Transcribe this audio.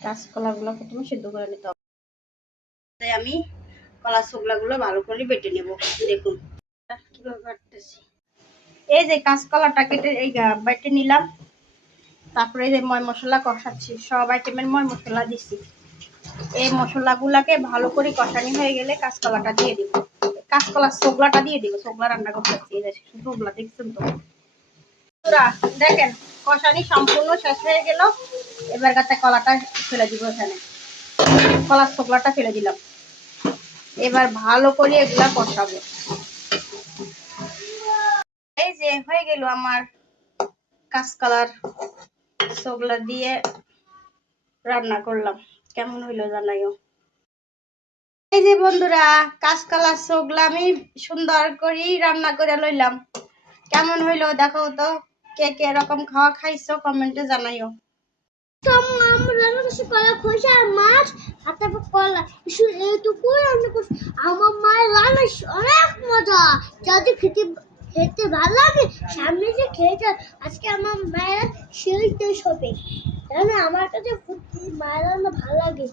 কাঁচকলাগুলো প্রথমে সিদ্ধ করে নিতে হবে। তাই আমি কলা ছোবলাগুলো ভালো করে বেটে নেব। দেখুন কিভাবে বাটতেছি। এই যে কাঁচকলাটা কেটে এই বেটে নিলাম। তারপরে এই যে ময় মশলা কষাচ্ছি, সব আইটেমের ময় মশলা দিচ্ছি। এই মশলাগুলাকে ভালো করে কষানি হয়ে গেলে কাঁচকলাটা দিয়ে দিব। কাঁচকলার ছোবলাটা দিয়ে দিব। ছোবলা রান্না করতেছি, এই যে ছোবলা দেখছেন তো। দেখেন কষানি সম্পূর্ণ শেষ হয়ে গেল। এবার গাতে কলাটা ফেলে দিব। এখানে কলার ছোবলাটা ফেলে দিলাম। এবার ভালো করে এগুলা কষাবো। এই যে হয়ে গেল আমার কাঁচকলার ছোবলা দিয়ে রান্না করলাম। কেমন হইলো জানাইও। এই যে বন্ধুরা, কাঁচকলার ছোবলা আমি সুন্দর করে রান্না করে লইলাম। কেমন হইলো দেখো তো। কে কে এরকম খাওয়া খাইছো কমেন্টে জানাইও। কলা খোসা মাছ হাতে কলা এইটুকু রান্না করছি। আমার মায়ের রান্না অনেক মজা। যদি খেতে ভালো লাগে সামনে যে খেয়েছে আজকে আমার মায়ের সেই টেস্ট হবে। জানো আমার কাছে মায়ের রান্না ভালো লাগে।